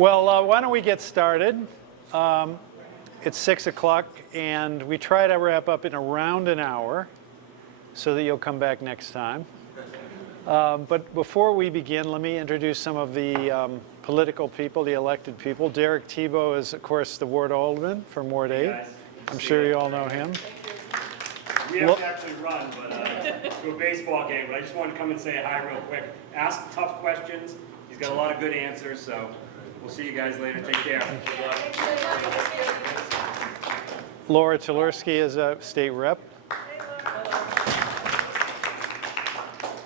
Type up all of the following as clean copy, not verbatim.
Well, why don't we get started? It's 6 o'clock, and we try to wrap up in around an hour so that you'll come back next time. But before we begin, let me introduce some of the political people, the elected people. Derek Tebow is, of course, the Ward Alderman from Ward 8. I'm sure you all know him. We have to actually run, but to a baseball game. But I just wanted to come and say hi real quick. Ask tough questions. He's got a lot of good answers, so we'll see you guys later. Take care. Good luck. Laura Tulurski is a state rep.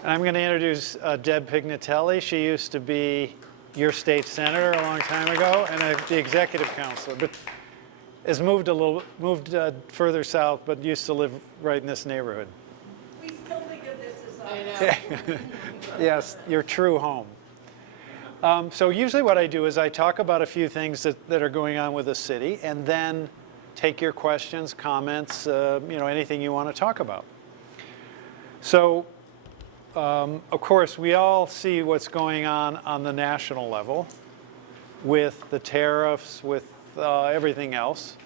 And I'm going to introduce Deb Pignatelli. She used to be your state senator a long time ago and the executive counselor, but has moved further south, but used to live right in this neighborhood. We still think of this as our home. Yes, your true home. So usually what I do is I talk about a few things that are going on with the city, and then take your questions, comments, anything you want to talk about. So, of course, we all see what's going on the national level with the tariffs, with everything else.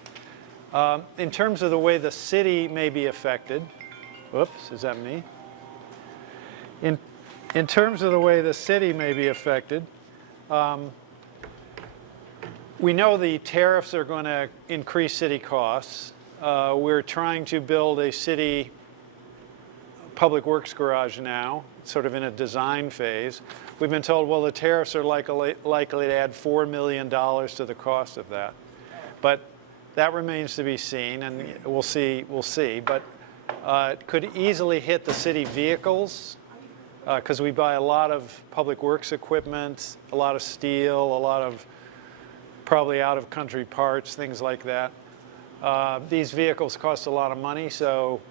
In terms of the way the city may be affected, whoops, is that me? In terms of the way the city may be affected, we know the tariffs are going to increase city costs. We're trying to build a city public works garage now, sort of in a design phase. We've been told, well, the tariffs are likely to add $4 million to the cost of that. But that remains to be seen, and we'll see. But it could easily hit the city vehicles, because we buy a lot of public works equipment, a lot of steel, a lot of probably out-of-country parts, things like that. These vehicles cost a lot of money, so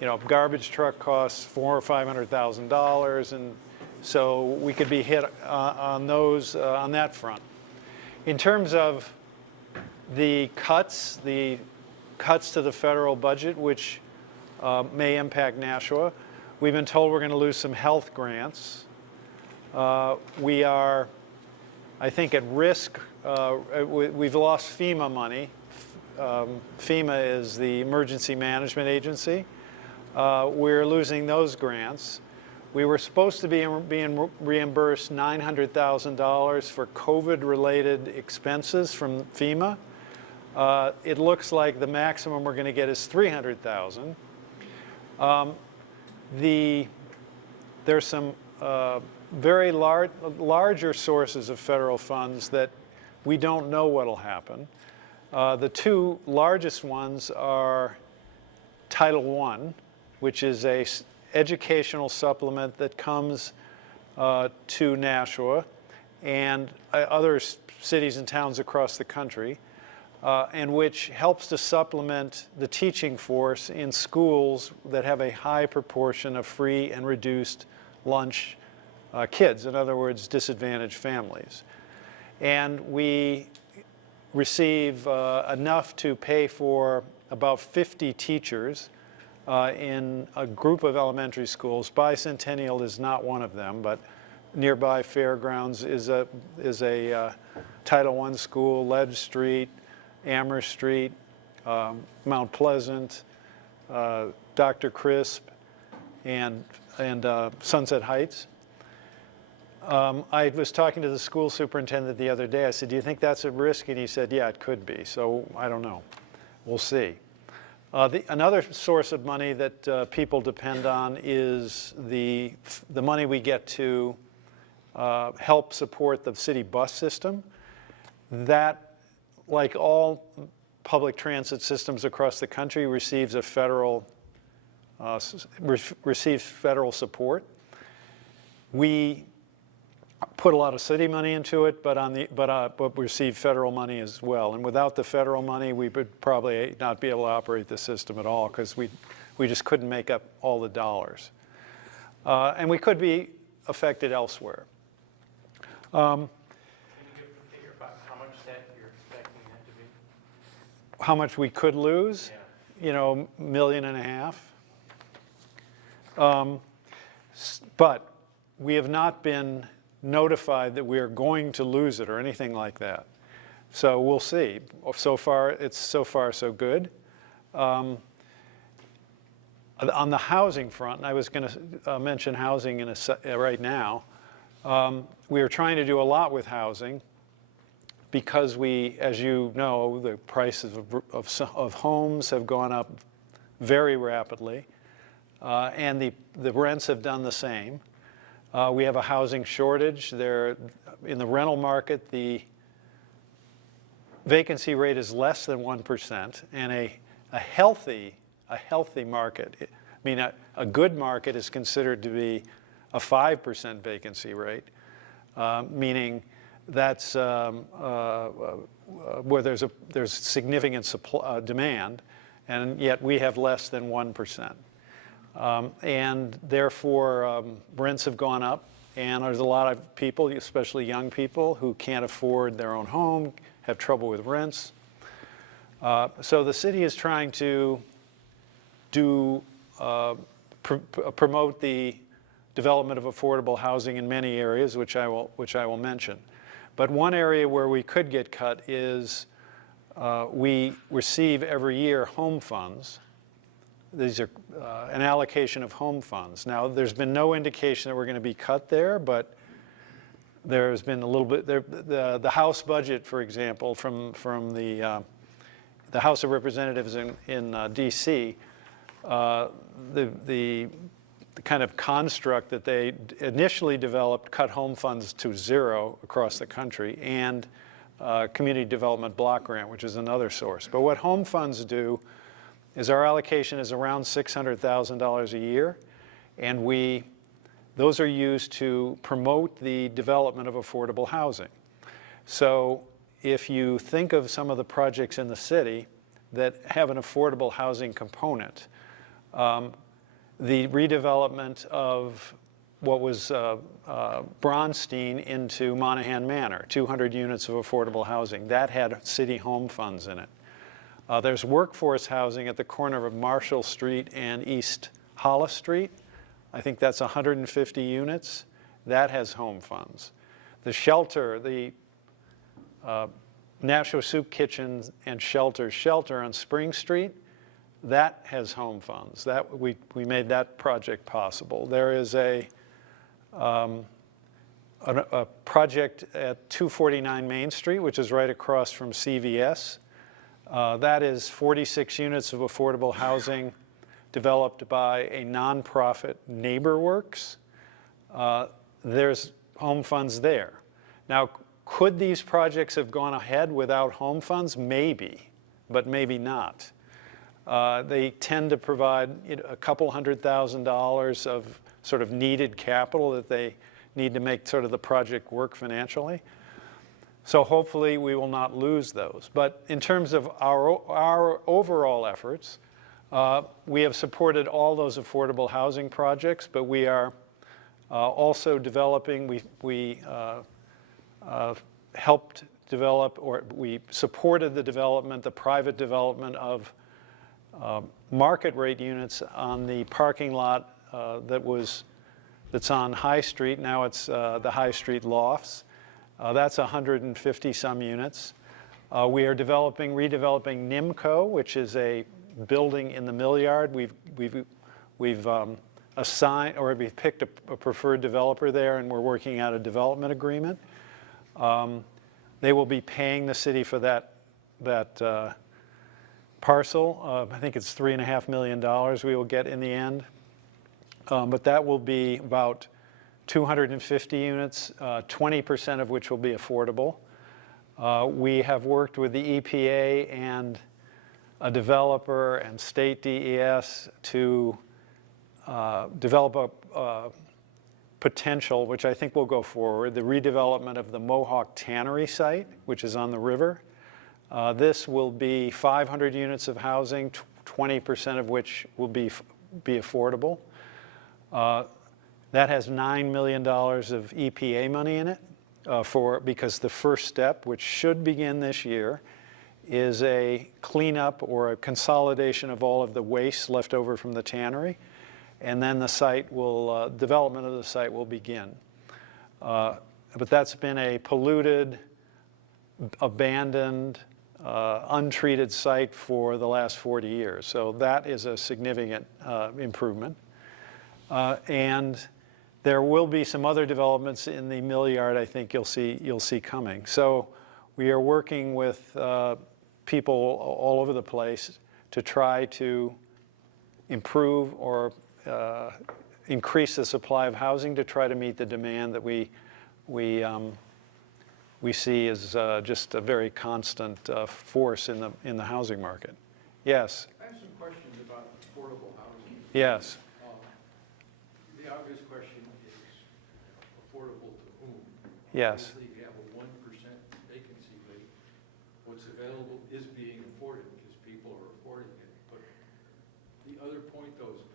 a garbage truck costs $400,000 or $500,000, and so we could be hit on that front. In terms of the cuts to the federal budget, which may impact Nashua, we've been told we're going to lose some health grants. We are, I think, at risk. We've lost FEMA money. FEMA is the Emergency Management Agency. We're losing those grants. We were supposed to be being reimbursed $900,000 for COVID-related expenses from FEMA. It looks like the maximum we're going to get is $300,000. There's some very larger sources of federal funds that we don't know what will happen. The two largest ones are Title I, which is a educational supplement that comes to Nashua and other cities and towns across the country, and which helps to supplement the teaching force in schools that have a high proportion of free and reduced lunch kids, in other words, disadvantaged families. And we receive enough to pay for about 50 teachers in a group of elementary schools. Bicentennial is not one of them, but nearby Fairgrounds is a Title I school, Ledge Street, Amherst Street, Mount Pleasant, Dr. Crisp, and Sunset Heights. I was talking to the school superintendent the other day. I said, do you think that's a risk? And he said, yeah, it could be. So I don't know. We'll see. Another source of money that people depend on is the money we get to help support the city bus system. That, like all public transit systems across the country, receives receives federal support. We put a lot of city money into it, but receive federal money as well. And without the federal money, we would probably not be able to operate the system at all, because we just couldn't make up all the dollars. And we could be affected elsewhere. Can you give a figure about how much debt you're expecting that to be? How much we could lose? Yeah. $1.5 million. But we have not been notified that we are going to lose it or anything like that. So we'll see. So far so good. On the housing front, and I was going to mention housing right now, we are trying to do a lot with housing because we, as you know, the prices of homes have gone up very rapidly, and the rents have done the same. We have a housing shortage. In the rental market, the vacancy rate is less than 1%, and a healthy market, I mean, a good market is considered to be a 5% vacancy rate, meaning that's where there's significant demand, and yet we have less than 1%. And therefore, rents have gone up, and there's a lot of people, especially young people, who can't afford their own home, have trouble with rents. So the city is trying to promote the development of affordable housing in many areas, which I will mention. But one area where we could get cut is we receive every year home funds. These are an allocation of home funds. Now, there's been no indication that we're going to be cut there, but there's been a little bit. The House budget, for example, from the House of Representatives in D.C., the kind of construct that they initially developed cut home funds to zero across the country, and community development block grant, which is another source. But what home funds do is our allocation is around $600,000 a year, and those are used to promote the development of affordable housing. So if you think of some of the projects in the city that have an affordable housing component, the redevelopment of what was Bronstein into Monahan Manor, 200 units of affordable housing, that had city home funds in it. There's workforce housing at the corner of Marshall Street and East Hollis Street. I think that's 150 units. That has home funds. The shelter, the Nashua Soup Kitchen and Shelter on Spring Street, that has home funds. That we made that project possible. There is a project at 249 Main Street, which is right across from CVS. That is 46 units of affordable housing developed by a nonprofit, NeighborWorks. There's home funds there. Now, could these projects have gone ahead without home funds? Maybe, but maybe not. They tend to provide a couple $100,000 of sort of needed capital that they need to make sort of the project work financially. So hopefully we will not lose those. But in terms of our overall efforts, we have supported all those affordable housing projects, but we are also developing, we helped develop, or we supported the private development of market rate units on the parking lot that's on High Street. Now it's the High Street Lofts. That's 150 some units. We are redeveloping NIMCO, which is a building in the Mill Yard. We've assigned, or we've picked a preferred developer there, and we're working out a development agreement. They will be paying the city for that parcel. I think it's $3.5 million we will get in the end. But that will be about 250 units, 20% of which will be affordable. We have worked with the EPA and a developer and state DES to develop a potential, which I think will go forward, the redevelopment of the Mohawk Tannery site, which is on the river. This will be 500 units of housing, 20% of which will be affordable. That has $9 million of EPA money in it because the first step, which should begin this year, is a cleanup or a consolidation of all of the waste left over from the tannery, and then the site will, development of the site will begin. But that's been a polluted, abandoned, untreated site for the last 40 years. So that is a significant improvement. And there will be some other developments in the mill yard I think you'll see coming. So we are working with people all over the place to try to improve or increase the supply of housing to try to meet the demand that we see as just a very constant force in the housing market. Yes. I have some questions about affordable housing. Yes. The obvious question is affordable to whom? Yes. Obviously, we have a 1% vacancy rate. What's available is being afforded because people are affording it. But the other point, though, is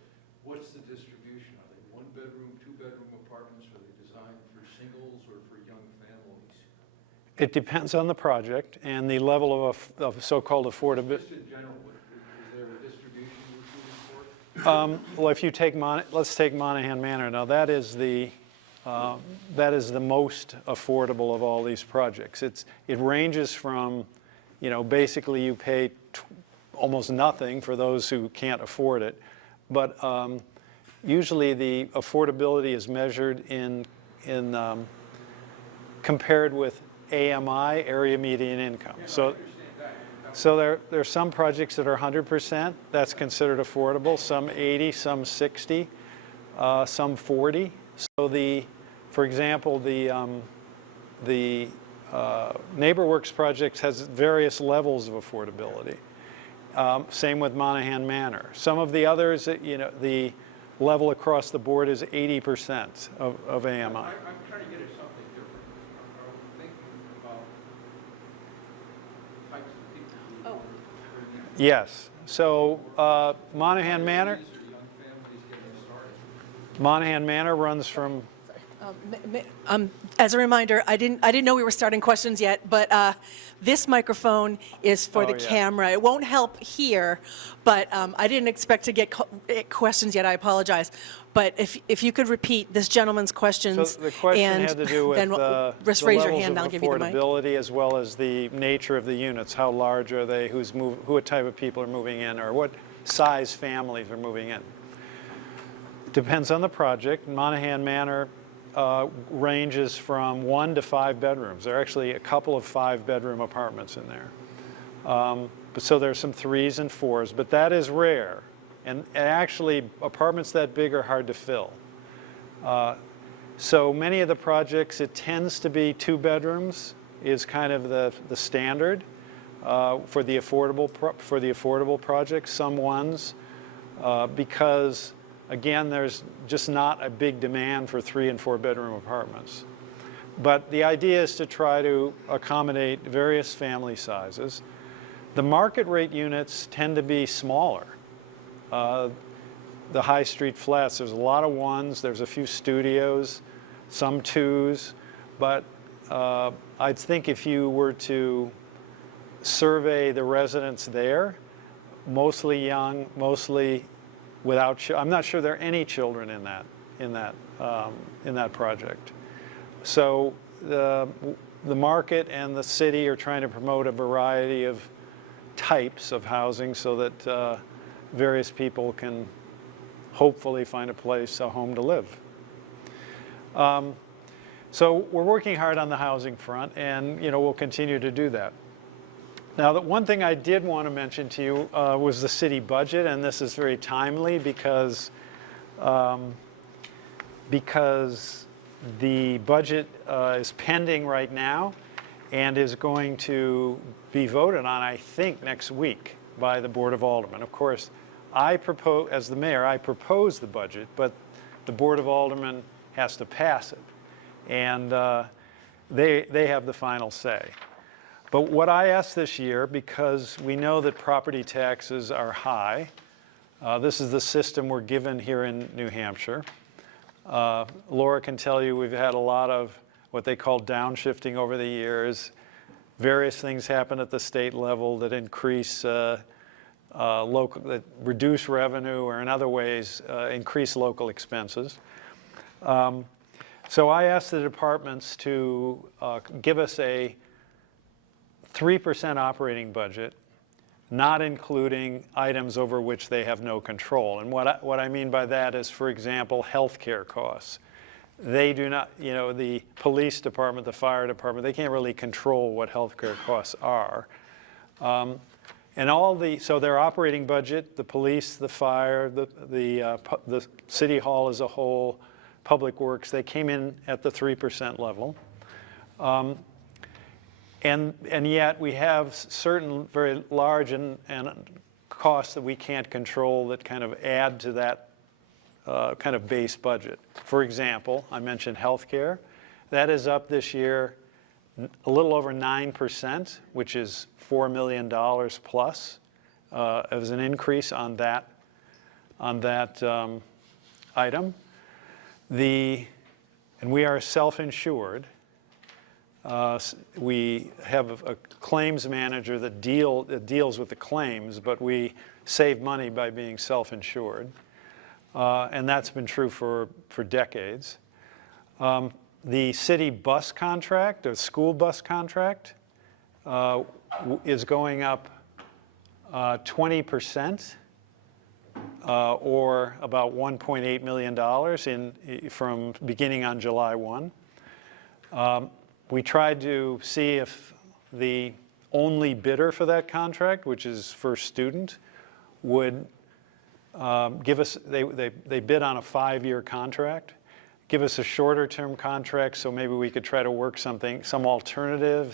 what's the distribution? Are they one-bedroom, two-bedroom apartments? Are they designed for singles or for young families? It depends on the project and the level of so-called affordability. Just in general, is there a distribution you're shooting for? Well, if you take let's take Monahan Manor. Now that is the most affordable of all these projects. It ranges from, basically you pay almost nothing for those who can't afford it, but usually the affordability is measured in compared with AMI, area median income. So there are some projects that are 100%. That's considered affordable. Some 80, some 60, some 40. So for example, the NeighborWorks project has various levels of affordability. Same with Monahan Manor. Some of the others, the level across the board is 80% of AMI. I'm trying to get at something different. Are we thinking about types of people who are Yes. So Monahan Manor. or young families getting started? Monahan Manor runs from. As a reminder, I didn't know we were starting questions yet, but this microphone is for the yeah. camera. It won't help here, but I didn't expect to get questions yet. I apologize. But if you could repeat this gentleman's questions, So the question and had to do with then just the raise your levels hand, of I'll give you the mic. affordability as well as the nature of the units. How large are they? What type of people are moving in, or what size families are moving in? Depends on the project. Monahan Manor ranges from 1 to 5 bedrooms. There are actually a couple of 5-bedroom apartments in there. So there's some 3s and 4s, but that is rare. And actually, apartments that big are hard to fill. So many of the projects, it tends to be 2 bedrooms is kind of the standard for the affordable projects. Some ones, because again, there's just not a big demand for 3 and 4 bedroom apartments. But the idea is to try to accommodate various family sizes. The market rate units tend to be smaller. The high street flats, there's a lot of 1s, there's a few studios, some 2s, but I think if you were to survey the residents there, mostly young, mostly without, I'm not sure there are any children in that project. So the market and the city are trying to promote a variety of types of housing so that various people can hopefully find a home to live. So we're working hard on the housing front, and we'll continue to do that. Now, the one thing I did want to mention to you was the city budget, and this is very timely because the budget is pending right now and is going to be voted on, I think, next week by the Board of Aldermen. Of course, as the mayor, I propose the budget, but the Board of Aldermen has to pass it, and they have the final say. But what I asked this year, because we know that property taxes are high, this is the system we're given here in New Hampshire. Laura can tell you we've had a lot of what they call downshifting over the years. Various things happen at the state level that increase that reduce revenue, or in other ways increase local expenses. So I asked the departments to give us a 3% operating budget, not including items over which they have no control. And what I mean by that is, for example, healthcare costs. They do not, the police department, the fire department, they can't really control what healthcare costs are. So their operating budget, the police, the fire, the city hall as a whole, public works, they came in at the 3% level. And yet we have certain very large and costs that we can't control that kind of add to that kind of base budget. For example, I mentioned healthcare. That is up this year a little over 9%, which is $4 million plus as an increase on that item. And we are self-insured. We have a claims manager that deals with the claims, but we save money by being self-insured. And that's been true for decades. The city bus contract, or school bus contract, is going up 20%, or about $1.8 million from beginning on July 1. We tried to see if the only bidder for that contract, which is First Student, would give us, they bid on a 5-year contract, give us a shorter term contract so maybe we could try to work some alternative,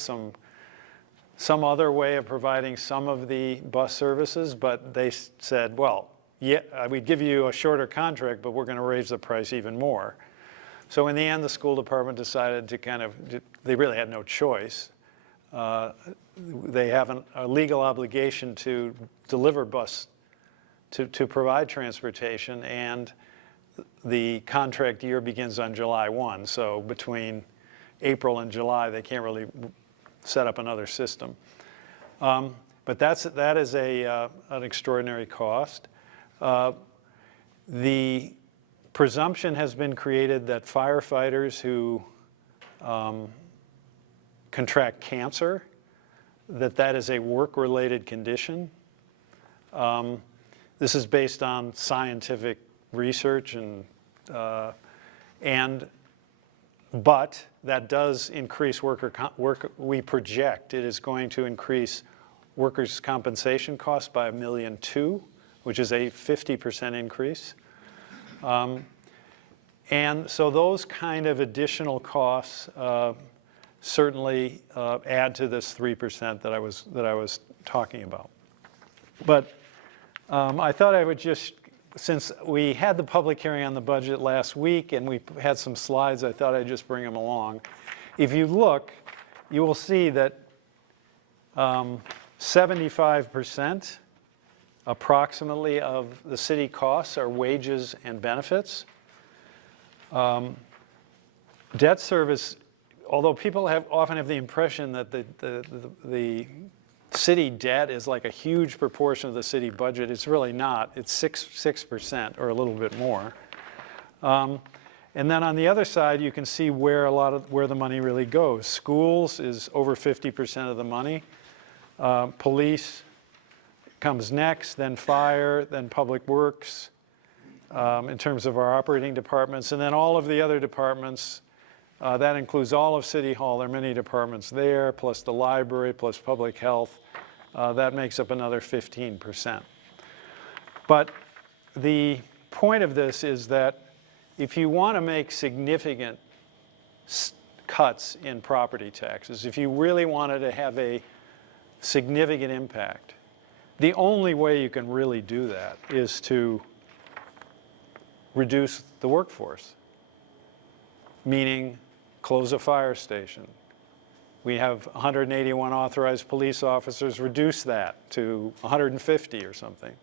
some other way of providing some of the bus services, but they said, well, yeah, we'd give you a shorter contract, but we're going to raise the price even more. So in the end, the school department decided to they really had no choice. They have a legal obligation to deliver bus, to provide transportation, and the contract year begins on July 1. So between April and July, they can't really set up another system. But that is an extraordinary cost. The presumption has been created that firefighters who contract cancer, that is a work-related condition. This is based on scientific research, but that does increase we project it is going to increase workers' compensation costs by $1.2 million, which is a 50% increase. And so those kind of additional costs certainly add to this 3% that I was talking about. But I thought I would just, since we had the public hearing on the budget last week and we had some slides, I thought I'd just bring them along. If you look, you will see that 75% approximately of the city costs are wages and benefits. Debt service, although people often have the impression that the city debt is like a huge proportion of the city budget, it's really not. It's 6% or a little bit more. And then on the other side, you can see where the money really goes. Schools is over 50% of the money. Police comes next, then fire, then public works, in terms of our operating departments, and then all of the other departments. That includes all of City Hall. There are many departments there, plus the library, plus public health. That makes up another 15%. But the point of this is that if you want to make significant cuts in property taxes, if you really wanted to have a significant impact, the only way you can really do that is to reduce the workforce, meaning close a fire station. We have 181 authorized police officers, reduce that to 150 or something.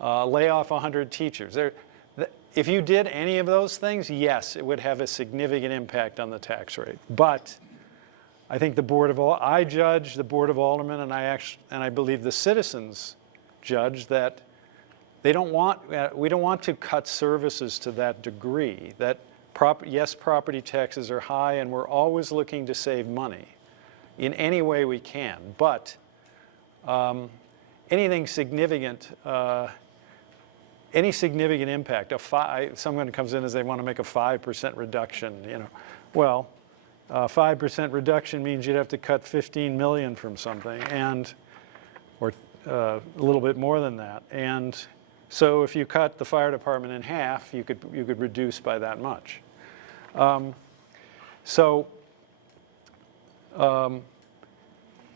Lay off 100 teachers. If you did any of those things, yes, it would have a significant impact on the tax rate. But I think I judge the Board of Aldermen, and I believe the citizens judge that we don't want to cut services to that degree, that Yes, property taxes are high, and we're always looking to save money in any way we can. But anything significant, any significant impact, someone comes in as they want to make a 5% reduction, you know. Well, 5% reduction means you'd have to cut 15 million from something, or a little bit more than that. And so if you cut the fire department in half, you could reduce by that much.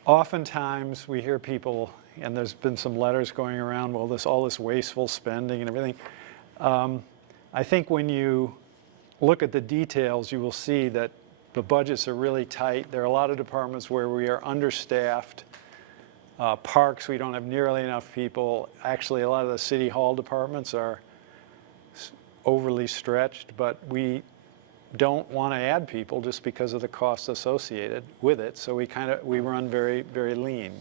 Oftentimes we hear people, and there's been some letters going around, well, all this wasteful spending and everything. I think when you look at the details, you will see that the budgets are really tight. There are a lot of departments where we are understaffed. Parks, we don't have nearly enough people. Actually, a lot of the city hall departments are overly stretched, but we don't want to add people just because of the costs associated with it. So we run very, very lean.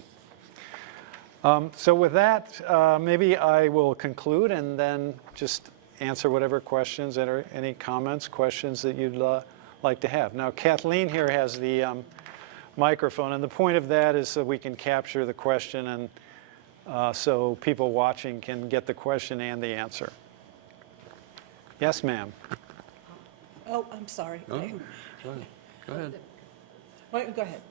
So with that, maybe I will conclude and then just answer whatever questions or any comments, questions that you'd like to have. Now, Kathleen here has the microphone, and the point of that is so we can capture the question, and so people watching can get the question and the answer. Yes, ma'am. Oh, I'm sorry. No, go ahead. Go ahead. Go ahead.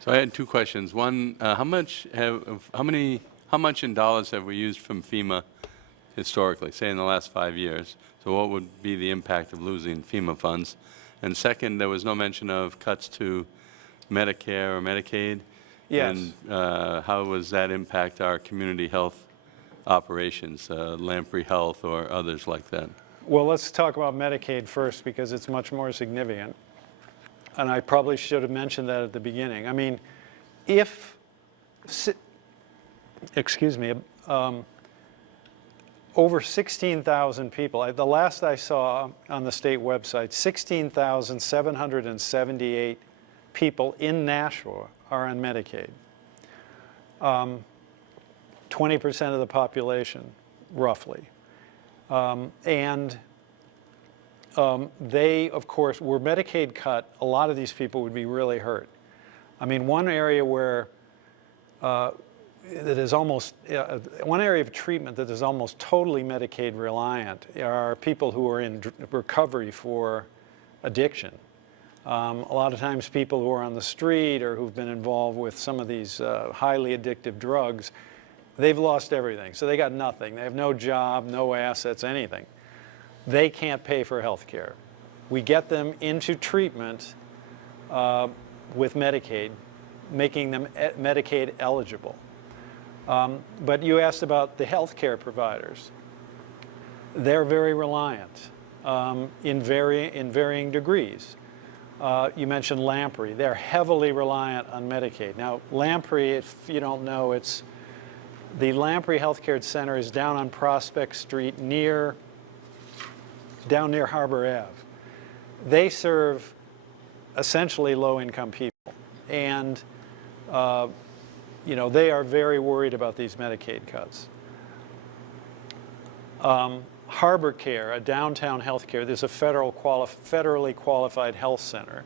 So I had two questions. One, how much in dollars have we used from FEMA historically, say in the last 5 years? So what would be the impact of losing FEMA funds? And second, there was no mention of cuts to Medicare or Medicaid. Yes. And how does that impact our community health operations, Lamprey Health or others like that? Well, let's talk about Medicaid first because it's much more significant. And I probably should have mentioned that at the beginning. I mean, over 16,000 people, the last I saw on the state website, 16,778 people in Nashua are on Medicaid. 20% of the population, roughly. They, of course, were Medicaid cut, a lot of these people would be really hurt. I mean, one area where one area of treatment that is almost totally Medicaid reliant are people who are in recovery for addiction. A lot of times people who are on the street or who've been involved with some of these highly addictive drugs, they've lost everything. So they got nothing. They have no job, no assets, anything. They can't pay for health care. We get them into treatment with Medicaid, making them Medicaid eligible. But you asked about the health care providers. They're very reliant in varying degrees. You mentioned Lamprey. They're heavily reliant on Medicaid. Now, Lamprey, if you don't know, the Lamprey Healthcare Center is down on Prospect Street down near Harbor Ave. They serve essentially low-income people. And they are very worried about these Medicaid cuts. Harbor Care, a downtown health care, there's a federally qualified health center,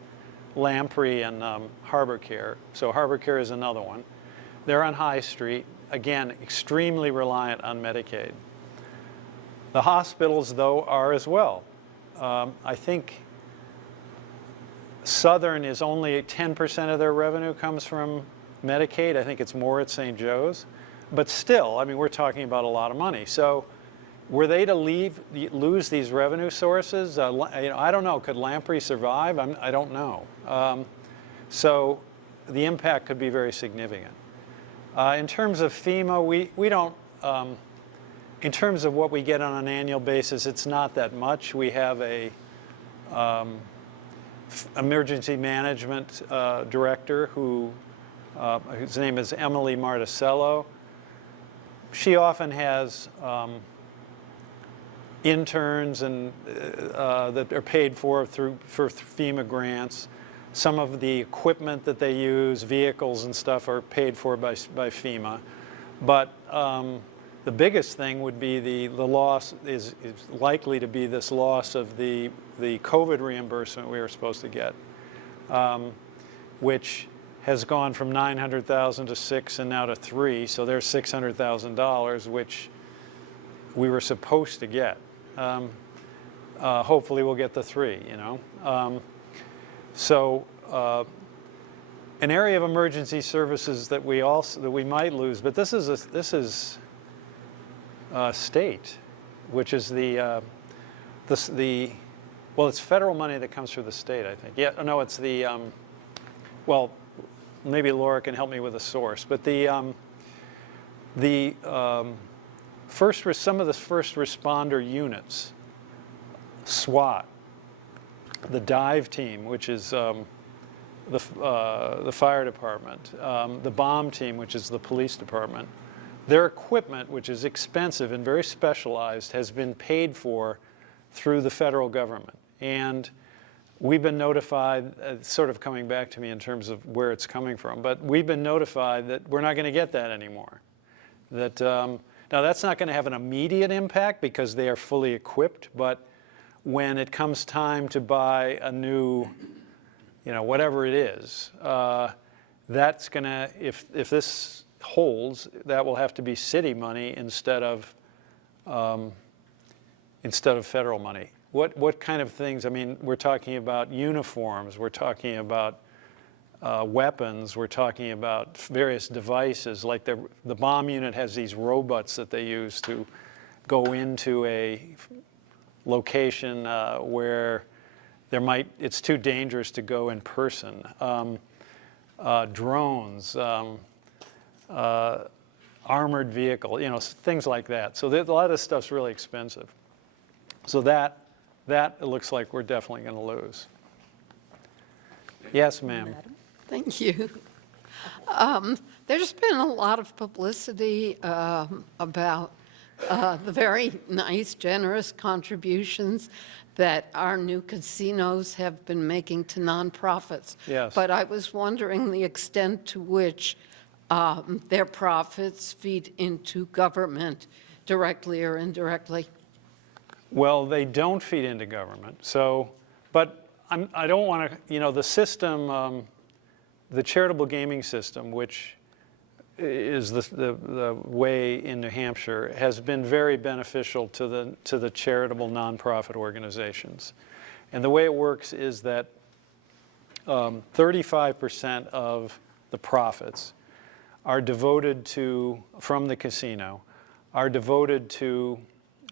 Lamprey and Harbor Care. So Harbor Care is another one. They're on High Street, again, extremely reliant on Medicaid. The hospitals, though, are as well. I think Southern is only 10% of their revenue comes from Medicaid. I think it's more at St. Joe's. But still, I mean, we're talking about a lot of money. So were they to lose these revenue sources? I don't know. Could Lamprey survive? I don't know. So the impact could be very significant. In terms of FEMA, we don't, in terms of what we get on an annual basis, it's not that much. We have a emergency management director whose name is Emily Marticello. She often has interns and that are paid for FEMA grants. Some of the equipment that they use, vehicles and stuff, are paid for by FEMA. But the biggest thing would be the loss is likely to be this loss of the COVID reimbursement we were supposed to get, which has gone from $900,000 to $6 and now to $3. So there's $600,000, which we were supposed to get. Hopefully we'll get the $3. You know, an area of emergency services that we might lose, but this is state, which is well, it's federal money that comes through the state, I think. Yeah, no, it's the well, maybe Laura can help me with the source, but some of the first responder units, SWAT, the dive team, which is the fire department, the bomb team, which is the police department, their equipment, which is expensive and very specialized, has been paid for through the federal government. And we've been notified, sort of coming back to me in terms of where it's coming from, but we've been notified that we're not going to get that anymore. That, now that's not going to have an immediate impact because they are fully equipped, but when it comes time to buy a new, you know, whatever it is, that's going to, if this holds, that will have to be city money instead of federal money. What kind of things? I mean, we're talking about uniforms, we're talking about weapons, we're talking about various devices. Like the bomb unit has these robots that they use to go into a location where it's too dangerous to go in person. Drones, armored vehicle, you know, things like that. So a lot of this stuff's really expensive. So that it looks like we're definitely going to lose. Yes, ma'am. Thank you. There's been a lot of publicity about the very nice, generous contributions that our new casinos have been making to nonprofits. Yes. But I was wondering the extent to which their profits feed into government directly or indirectly. Well, they don't feed into government. So, but I don't want to, you know, the system, the charitable gaming system, which is the way in New Hampshire, has been very beneficial to the charitable nonprofit organizations. And the way it works is that 35% of the profits are devoted to, from the casino, are devoted to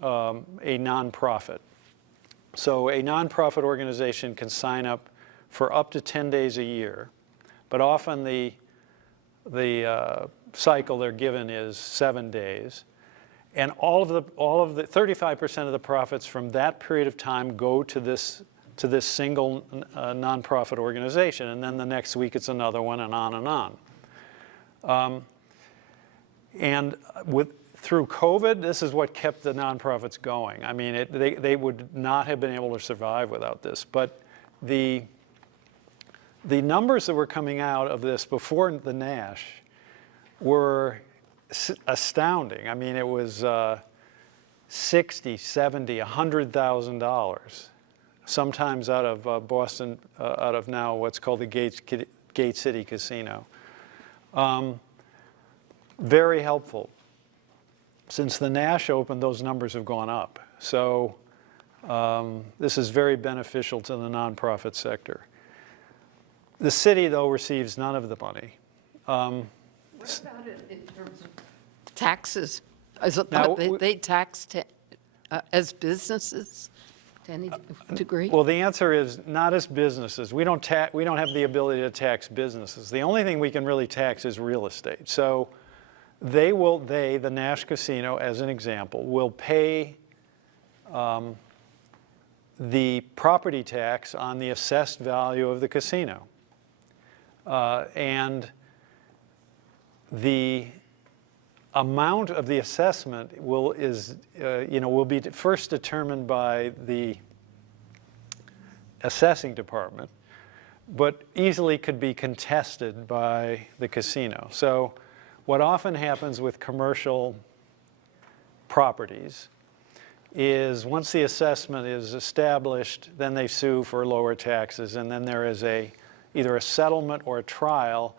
a nonprofit. So a nonprofit organization can sign up for up to 10 days a year, but often the cycle they're given is 7 days. And all of the 35% of the profits from that period of time go to this single nonprofit organization, and then the next week it's another one, and on and on. Through COVID, this is what kept the nonprofits going. I mean, they would not have been able to survive without this. But the numbers that were coming out of this before the NASH were astounding. I mean, it was $60, $70, $100,000, sometimes out of Boston, out of now what's called the Gate City Casino. Very helpful. Since the NASH opened, those numbers have gone up. So this is very beneficial to the nonprofit sector. The city, though, receives none of the money. What about it in terms of taxes? Is it Now, they tax as businesses to any degree? Well, the answer is not as businesses. We don't have the ability to tax businesses. The only thing we can really tax is real estate. So the Nash Casino, as an example, will pay the property tax on the assessed value of the casino. And the amount of the assessment will be first determined by the assessing department, but easily could be contested by the casino. So what often happens with commercial properties is once the assessment is established, then they sue for lower taxes, and then there is either a settlement or a trial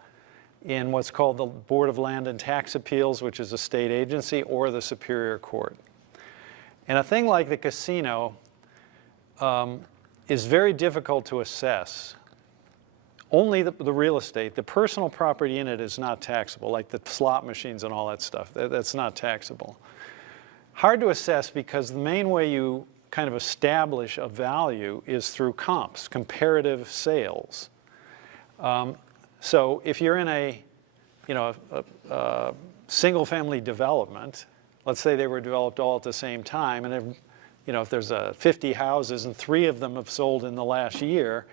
in what's called the Board of Land and Tax Appeals, which is a state agency, or the Superior Court. And a thing like the casino is very difficult to assess. Only the real estate, the personal property in it is not taxable, like the slot machines and all that stuff. That's not taxable. Hard to assess because the main way you kind of establish a value is through comps, comparative sales. So if you're in a single-family development, let's say they were developed all at the same time, and if there's 50 houses and 3 of them have sold in the last year,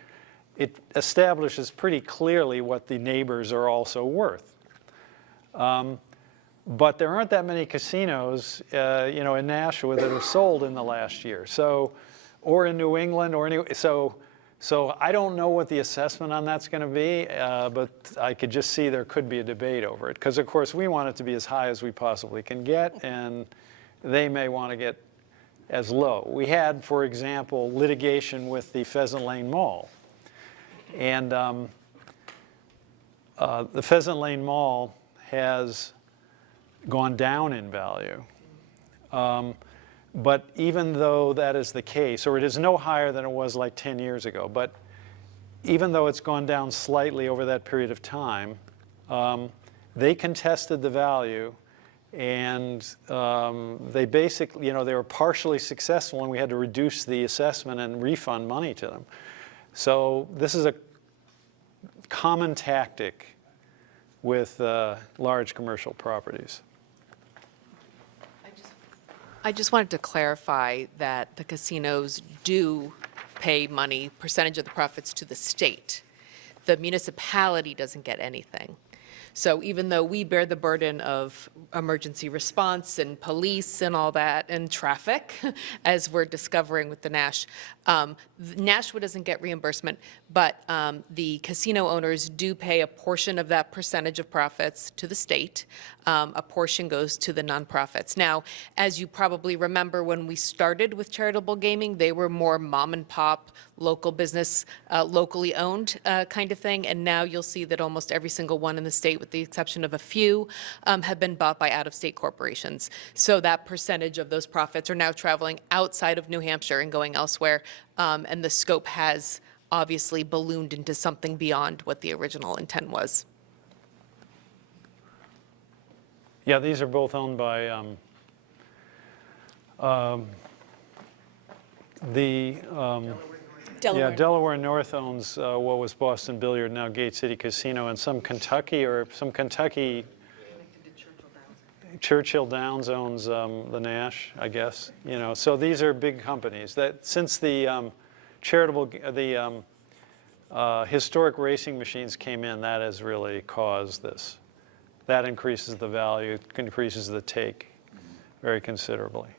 it establishes pretty clearly what the neighbors are also worth. But there aren't that many casinos, in Nashua that have sold in the last year. So, or in New England, so I don't know what the assessment on that's going to be, but I could just see there could be a debate over it. Because of course we want it to be as high as we possibly can get, and they may want to get as low. We had, for example, litigation with the Pheasant Lane Mall. And the Pheasant Lane Mall has gone down in value. But even though that is the case, or it is no higher than it was like 10 years ago, but even though it's gone down slightly over that period of time, they contested the value, and they basically, they were partially successful, and we had to reduce the assessment and refund money to them. So this is a common tactic with large commercial properties. I just wanted to clarify that the casinos do pay money, percentage of the profits, to the state. The municipality doesn't get anything. So even though we bear the burden of emergency response and police and all that and traffic, as we're discovering with the Nashua doesn't get reimbursement, but the casino owners do pay a portion of that percentage of profits to the state. A portion goes to the nonprofits. Now, as you probably remember, when we started with charitable gaming, they were more mom and pop, local business, locally owned kind of thing. And now you'll see that almost every single one in the state, with the exception of a few, have been bought by out-of-state corporations. So that percentage of those profits are now traveling outside of New Hampshire and going elsewhere. And the scope has obviously ballooned into something beyond what the original intent was. Yeah, these are both owned by Delaware. Delaware North owns what was Boston Billiard, now Gate City Casino, and some Kentucky Churchill Downs owns the Nash, I guess. So these are big companies that, since the historic racing machines came in, that has really caused this. That increases the value, it increases the take very considerably.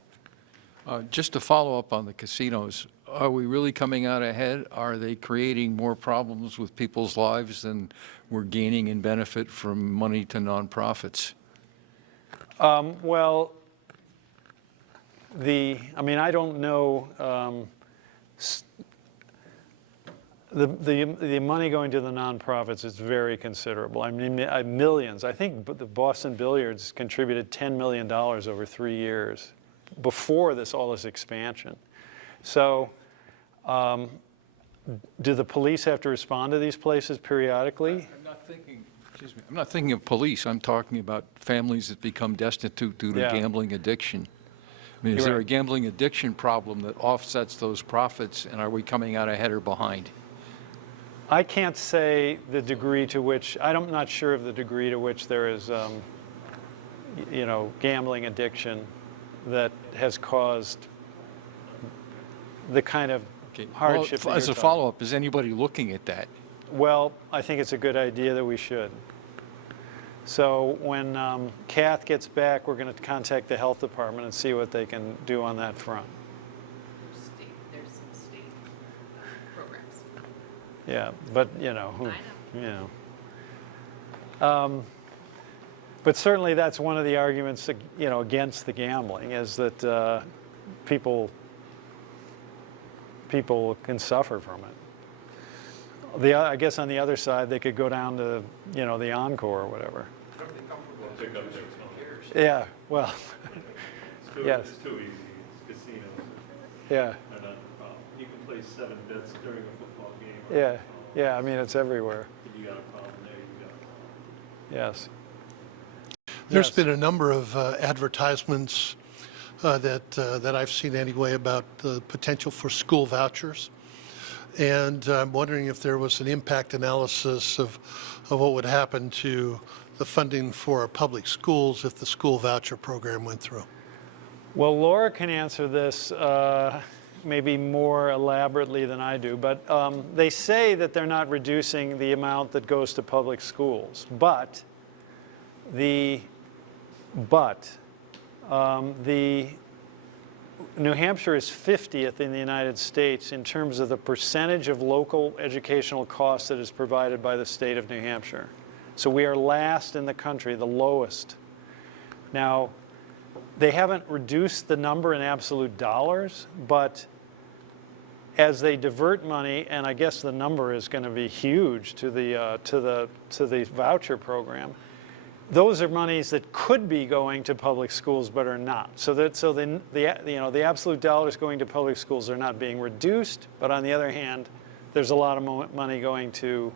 Just to follow up on the casinos, are we really coming out ahead? Are they creating more problems with people's lives than we're gaining in benefit from money to nonprofits? Well, I don't know. The money going to the nonprofits is very considerable. I mean, millions. I think the Boston Billiards contributed $10 million over 3 years before all this expansion. So, do the police have to respond to these places periodically? I'm not thinking of police. I'm talking about families that become destitute due to gambling addiction. I mean, is there a gambling addiction problem that offsets those profits, and are we coming out ahead or behind? I can't say the degree to which, I'm not sure of the degree to which there is, gambling addiction that has caused the kind of hardship. Well, as a follow-up, is anybody looking at that? Well, I think it's a good idea that we should. So when Kath gets back, we're going to contact the health department and see what they can do on that front. There's some state programs. Yeah, but But certainly that's one of the arguments, you know, against the gambling is that people can suffer from it. I guess on the other side, they could go down to, you know, the Encore or whatever. Yeah, well, yes, It's too easy. It's casinos. yeah, Are not the problem. You can play 7 bets during a football game. or yeah, a yeah, I mean, it's everywhere, If you got a problem there, you got a problem. yes. There's Yes. been a number of advertisements that I've seen anyway about the potential for school vouchers. And I'm wondering if there was an impact analysis of what would happen to the funding for our public schools if the school voucher program went through. Well, Laura can answer this maybe more elaborately than I do, but they say that they're not reducing the amount that goes to public schools, but the New Hampshire is 50th in the United States in terms of the percentage of local educational costs that is provided by the state of New Hampshire. So we are last in the country, the lowest. Now, they haven't reduced the number in absolute dollars, but as they divert money, and I guess the number is going to be huge to the voucher program, those are monies that could be going to public schools but are not. So the absolute dollars going to public schools are not being reduced, but on the other hand, there's a lot of money going to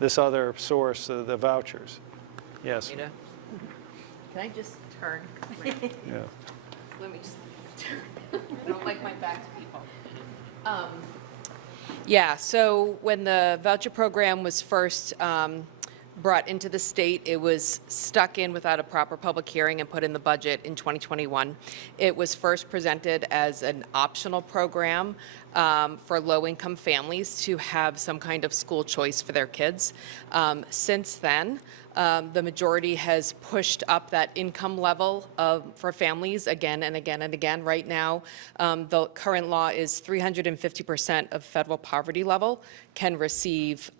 this other source, the vouchers. Yes. Rita? Can I just turn? Yeah. Let me just turn. I don't like my back to people. Yeah, so when the voucher program was first brought into the state, it was stuck in without a proper public hearing and put in the budget in 2021. It was first presented as an optional program for low-income families to have some kind of school choice for their kids. Since then, the majority has pushed up that income level for families again and again and again. Right now, the current law is 350% of federal poverty level can receive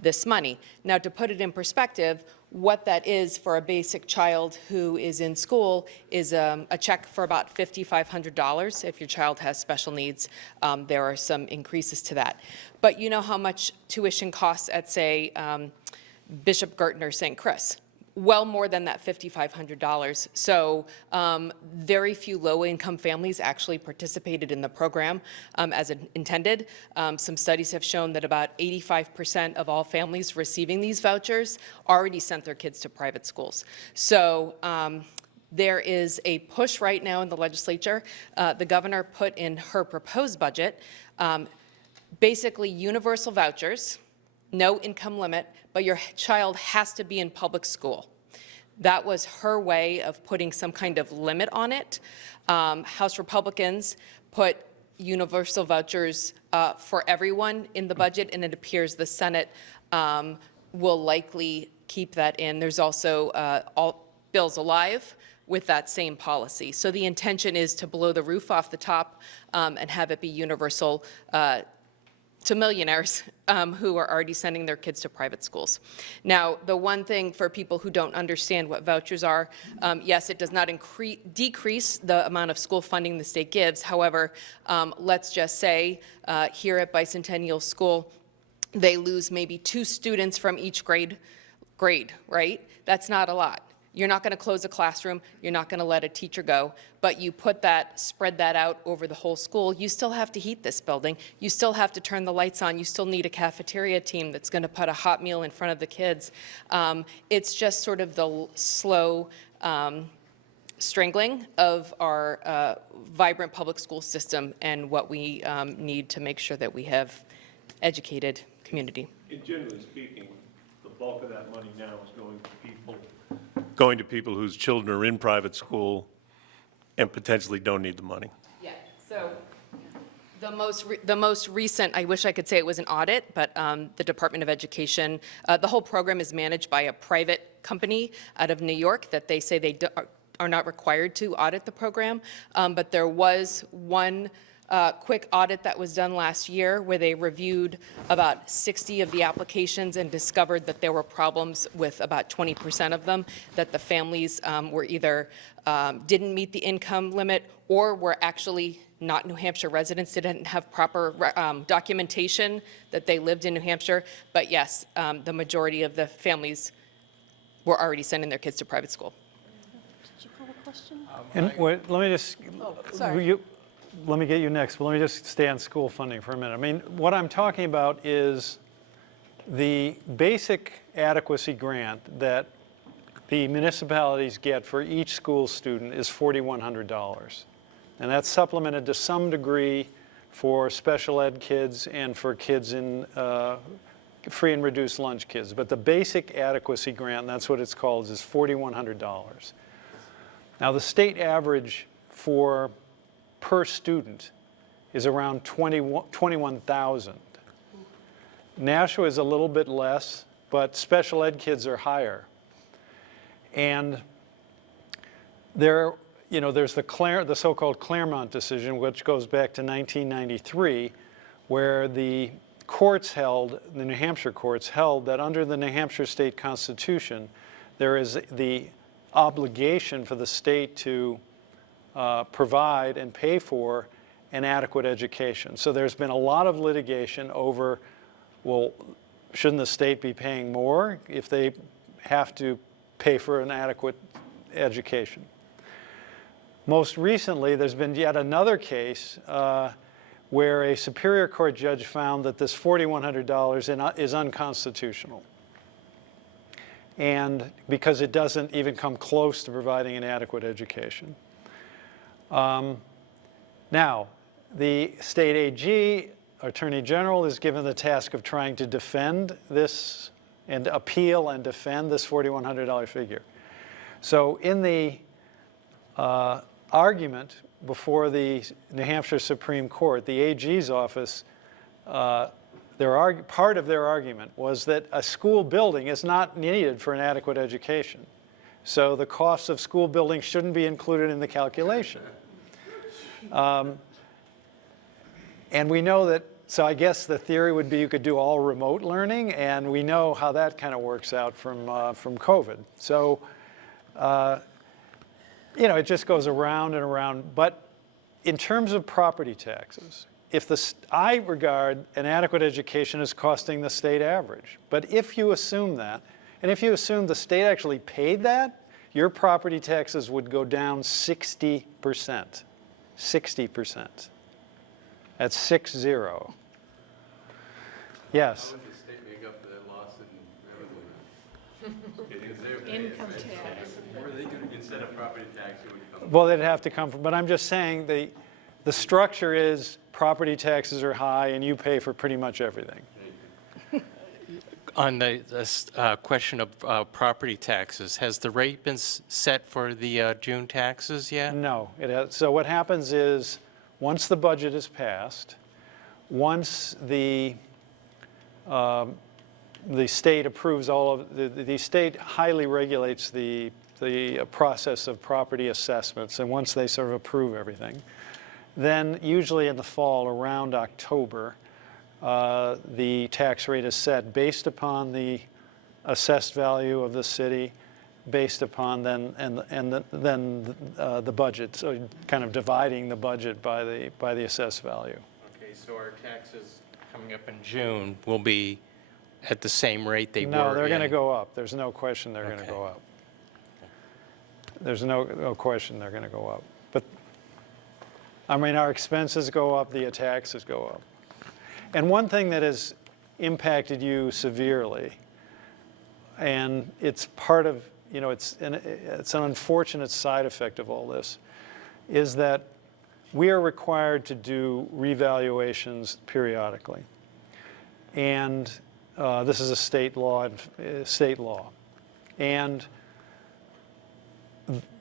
this money. Now, to put it in perspective, what that is for a basic child who is in school is a check for about $5,500. If your child has special needs, there are some increases to that. But you know how much tuition costs at, say, Bishop Girton or St. Chris? Well more than that $5,500. So very few low-income families actually participated in the program as intended. Some studies have shown that about 85% of all families receiving these vouchers already sent their kids to private schools. So there is a push right now in the legislature. The governor put in her proposed budget basically universal vouchers, no income limit, but your child has to be in public school. That was her way of putting some kind of limit on it. House Republicans put universal vouchers for everyone in the budget, and it appears the Senate will likely keep that in. There's also all bills alive with that same policy. So the intention is to blow the roof off the top and have it be universal to millionaires who are already sending their kids to private schools. Now, the one thing for people who don't understand what vouchers are, yes, it does not decrease the amount of school funding the state gives. However, let's just say here at Bicentennial School, they lose maybe 2 students from each grade, right? That's not a lot. You're not going to close a classroom, you're not going to let a teacher go, but you spread that out over the whole school. You still have to heat this building, you still have to turn the lights on, you still need a cafeteria team that's going to put a hot meal in front of the kids. It's just sort of the slow strangling of our vibrant public school system and what we need to make sure that we have educated community. And generally speaking, the bulk of that money now is going to people whose children are in private school and potentially don't need the money. Yeah, so the most recent, I wish I could say it was an audit, but the Department of Education, the whole program is managed by a private company out of New York that they say they are not required to audit the program, but there was one quick audit that was done last year where they reviewed about 60 of the applications and discovered that there were problems with about 20% of them, that the families were either didn't meet the income limit or were actually not New Hampshire residents, didn't have proper documentation that they lived in New Hampshire. But yes, the majority of the families were already sending their kids to private school. Did you have a question? And wait, let me just, sorry. let me get you next, but let me just stay on school funding for a minute. I mean, what I'm talking about is the basic adequacy grant that the municipalities get for each school student is $4,100. And that's supplemented to some degree for special ed kids and for kids in free and reduced lunch kids. But the basic adequacy grant, and that's what it's called, is $4,100. Now the state average for per student is around 21,000. Nashua is a little bit less, but special ed kids are higher. And there, you know, there's the so-called Claremont decision, which goes back to 1993, where the courts held, the New Hampshire courts held that under the New Hampshire state constitution, there is the obligation for the state to provide and pay for an adequate education. So there's been a lot of litigation over, well, shouldn't the state be paying more if they have to pay for an adequate education? Most recently, there's been yet another case where a Superior Court judge found that this $4,100 is unconstitutional. And because it doesn't even come close to providing an adequate education. Now, the state AG, Attorney General, is given the task of trying to defend this and appeal and defend this $4,100 figure. So in the argument before the New Hampshire Supreme Court, the AG's office, part of their argument was that a school building is not needed for an adequate education. So the costs of school buildings shouldn't be included in the calculation. And we know that, so I guess the theory would be you could do all remote learning, and we know how that kind of works out from COVID. So, you know, it just goes around and around. But in terms of property taxes, I regard an adequate education as costing the state average. But if you assume that, and if you assume the state actually paid that, your property taxes would go down 60%. 60%. That's 60. Yes? How would the state make up for that loss in revenue? Income tax. Where are they going to, instead of property tax, it would come? Well, they'd have to come from, but I'm just saying the structure is property taxes are high and you pay for pretty much everything. On the question of property taxes, has the rate been set for the June taxes yet? No, it has. So what happens is, once the budget is passed, once the state approves all of, the state highly regulates the process of property assessments, and once they sort of approve everything, then usually in the fall, around October, the tax rate is set based upon the assessed value of the city, based upon then the budget, so kind of dividing the budget by the assessed value. Okay, so our taxes coming up in June will be at the same rate they were? No, they're going to in- go up. There's no question they're going to Okay. go up. There's no question they're going to go up. But, I mean, our expenses go up, the taxes go up. And one thing that has impacted you severely, and it's part of, you know, it's an unfortunate side effect of all this, is that we are required to do revaluations periodically. And this is a state law. And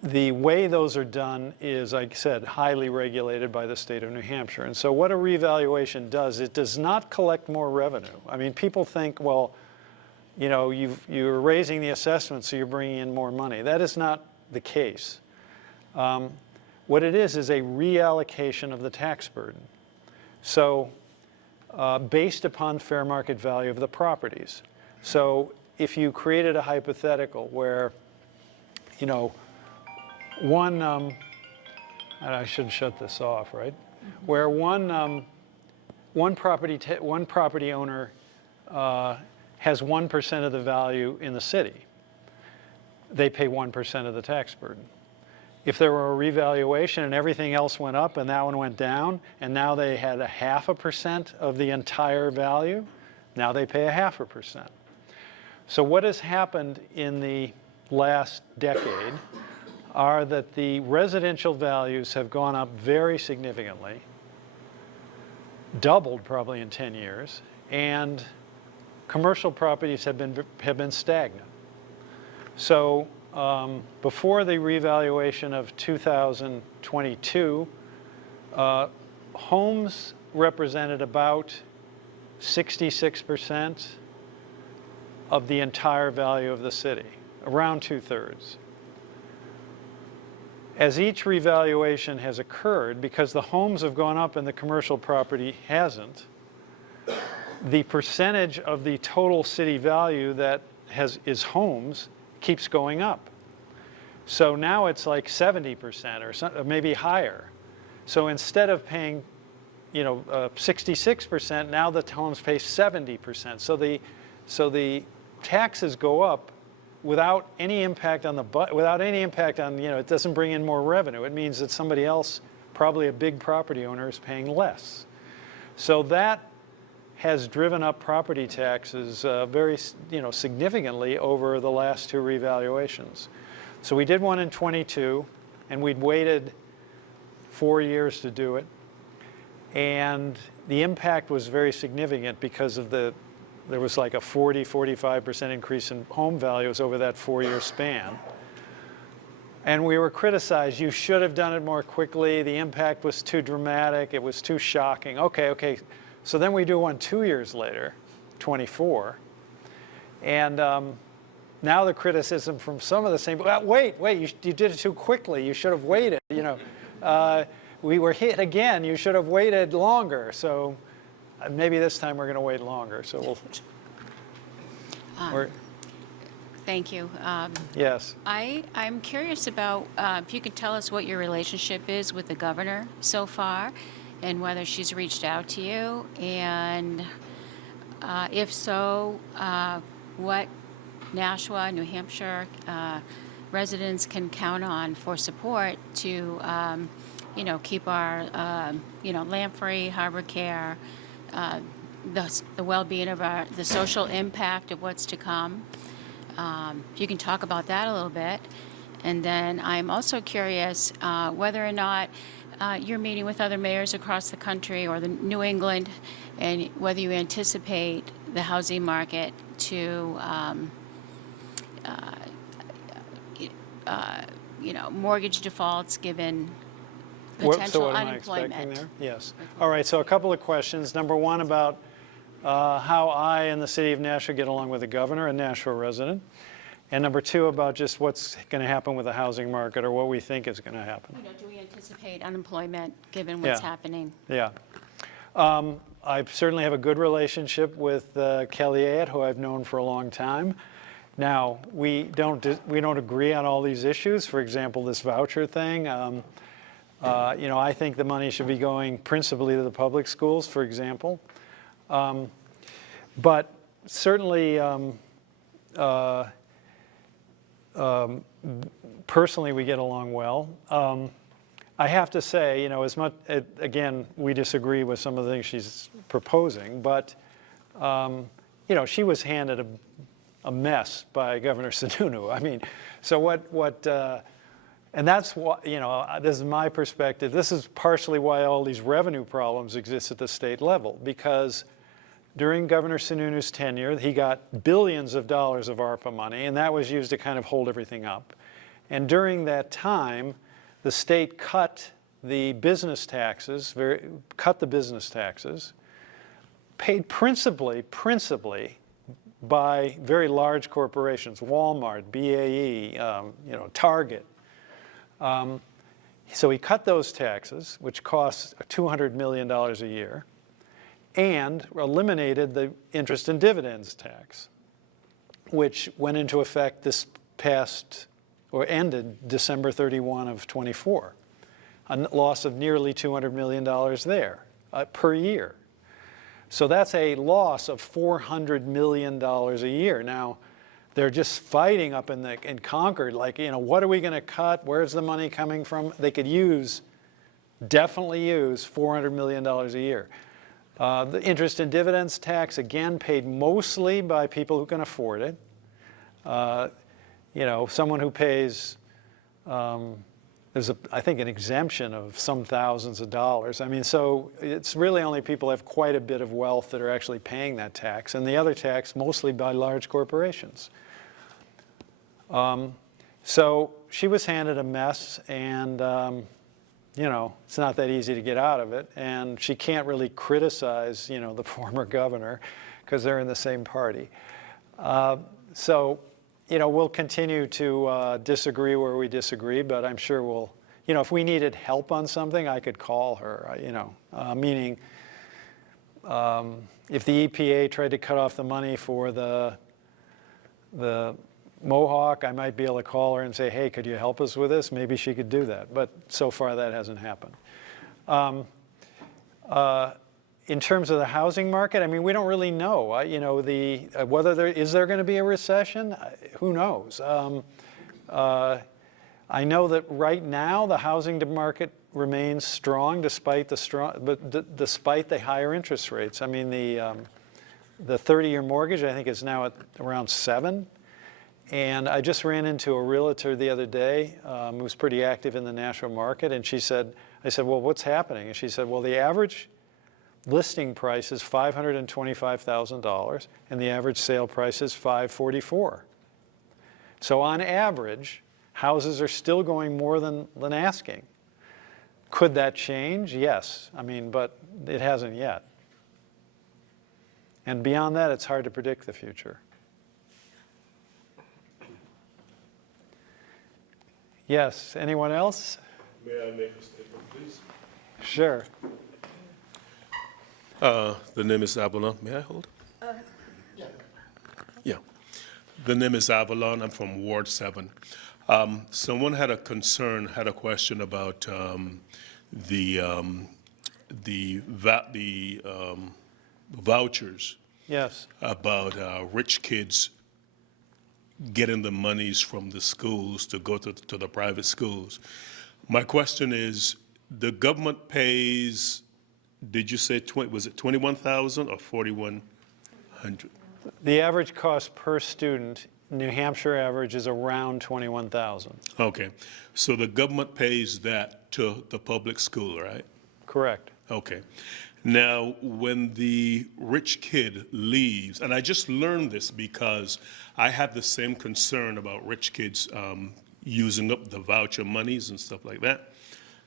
the way those are done is, like I said, highly regulated by the state of New Hampshire. And so what a revaluation does, it does not collect more revenue. I mean, people think, well, you know, you're raising the assessment, so you're bringing in more money. That is not the case. What it is a reallocation of the tax burden. So based upon fair market value of the properties. So if you created a hypothetical where, you know, one, and I should shut this off, right? Where one property owner has 1% of the value in the city, they pay 1% of the tax burden. If there were a revaluation and everything else went up and that one went down, and now they had 0.5% of the entire value, now they pay 0.5%. So what has happened in the last decade are that the residential values have gone up very significantly, doubled probably in 10 years, and commercial properties have been stagnant. So before the revaluation of 2022, homes represented about 66% of the entire value of the city, around 2/3. As each revaluation has occurred, because the homes have gone up and the commercial property hasn't, the percentage of the total city value that is homes keeps going up. So now it's like 70% or maybe higher. So instead of paying, 66%, now the homes pay 70%. So the taxes go up without any impact on without any impact on, it doesn't bring in more revenue. It means that somebody else, probably a big property owner, is paying less. So that has driven up property taxes very, significantly over the last two revaluations. So we did one in 22, and we'd waited 4 years to do it. And the impact was very significant because of there was like a 45% increase in home values over that 4-year span. And we were criticized, you should have done it more quickly, the impact was too dramatic, it was too shocking. Okay. So then we do one 2 years later, 24. And now the criticism from some of the same, wait, you did it too quickly, you should have waited, we were hit again, you should have waited longer. So maybe this time we're going to wait longer. So Thank you. Yes. I'm curious about if you could tell us what your relationship is with the governor so far, and whether she's reached out to you, and if so, what Nashua, New Hampshire residents can count on for support to, keep our, Lamprey, Harbor Care, the well-being of the social impact of what's to come. If you can talk about that a little bit. And then I'm also curious whether or not you're meeting with other mayors across the country or the New England, and whether you anticipate the housing market to, mortgage defaults given potential So what am I unemployment. expecting there? Yes. All right, so a couple of questions. Number one, about how I and the city of Nashua get along with the governor, a Nashua resident. And number two, about just what's going to happen with the housing market, or what we think is going to happen. Do we anticipate unemployment given what's Yeah. happening? Yeah. I certainly have a good relationship with Kelly Ayotte, who I've known for a long time. Now, we don't agree on all these issues. For example, this voucher thing. I think the money should be going principally to the public schools, for example. But certainly, personally, we get along well. I have to say, as much, again, we disagree with some of the things she's proposing, but, she was handed a mess by Governor Sununu. I mean, so and that's what, this is my perspective. This is partially why all these revenue problems exist at the state level, because during Governor Sununu's tenure, he got billions of dollars of ARPA money, and that was used to kind of hold everything up. And during that time, the state cut the business taxes, paid principally by very large corporations, Walmart, BAE, Target. So he cut those taxes, which costs $200 million a year. and eliminated the interest and dividends tax, which went into effect this past, or ended December 31 of 24. A loss of nearly $200 million there per year. So that's a loss of $400 million a year. Now, they're just fighting up in Concord, like, what are we going to cut? Where's the money coming from? They could definitely use $400 million a year. The interest and dividends tax, again, paid mostly by people who can afford it. Someone who pays, there's, I think, an exemption of some thousands of dollars. I mean, so it's really only people who have quite a bit of wealth that are actually paying that tax, and the other tax mostly by large corporations. So she was handed a mess, and it's not that easy to get out of it, and she can't really criticize, the former governor, because they're in the same party. So we'll continue to disagree where we disagree, but I'm sure we'll, if we needed help on something, I could call her, meaning if the EPA tried to cut off the money for the Mohawk, I might be able to call her and say, hey, could you help us with this? Maybe she could do that, but so far that hasn't happened. In terms of the housing market, I mean, we don't really know. Whether is there going to be a recession? Who knows? I know that right now the housing market remains strong despite the higher interest rates. I mean, the 30-year mortgage, I think, is now at around 7%. And I just ran into a realtor the other day who was pretty active in the national market, and I said, well, what's happening? And she said, well, the average listing price is $525,000, and the average sale price is $544,000. So on average, houses are still going more than asking. Could that change? Yes. I mean, but it hasn't yet. And beyond that, it's hard to predict the future. Yes, anyone else? May I make a statement, please? Sure. The name is Avalon. May I hold? Yeah. The name is Avalon. I'm from Ward 7. Someone had a question about the vouchers. Yes. About rich kids getting the monies from the schools to go to the private schools. My question is, the government pays, did you say, was it 21,000 or 4,100? The average cost per student, New Hampshire average, is around 21,000. Okay, so the government pays that to the public school, right? Correct. Okay. Now, when the rich kid leaves, and I just learned this because I had the same concern about rich kids using up the voucher monies and stuff like that,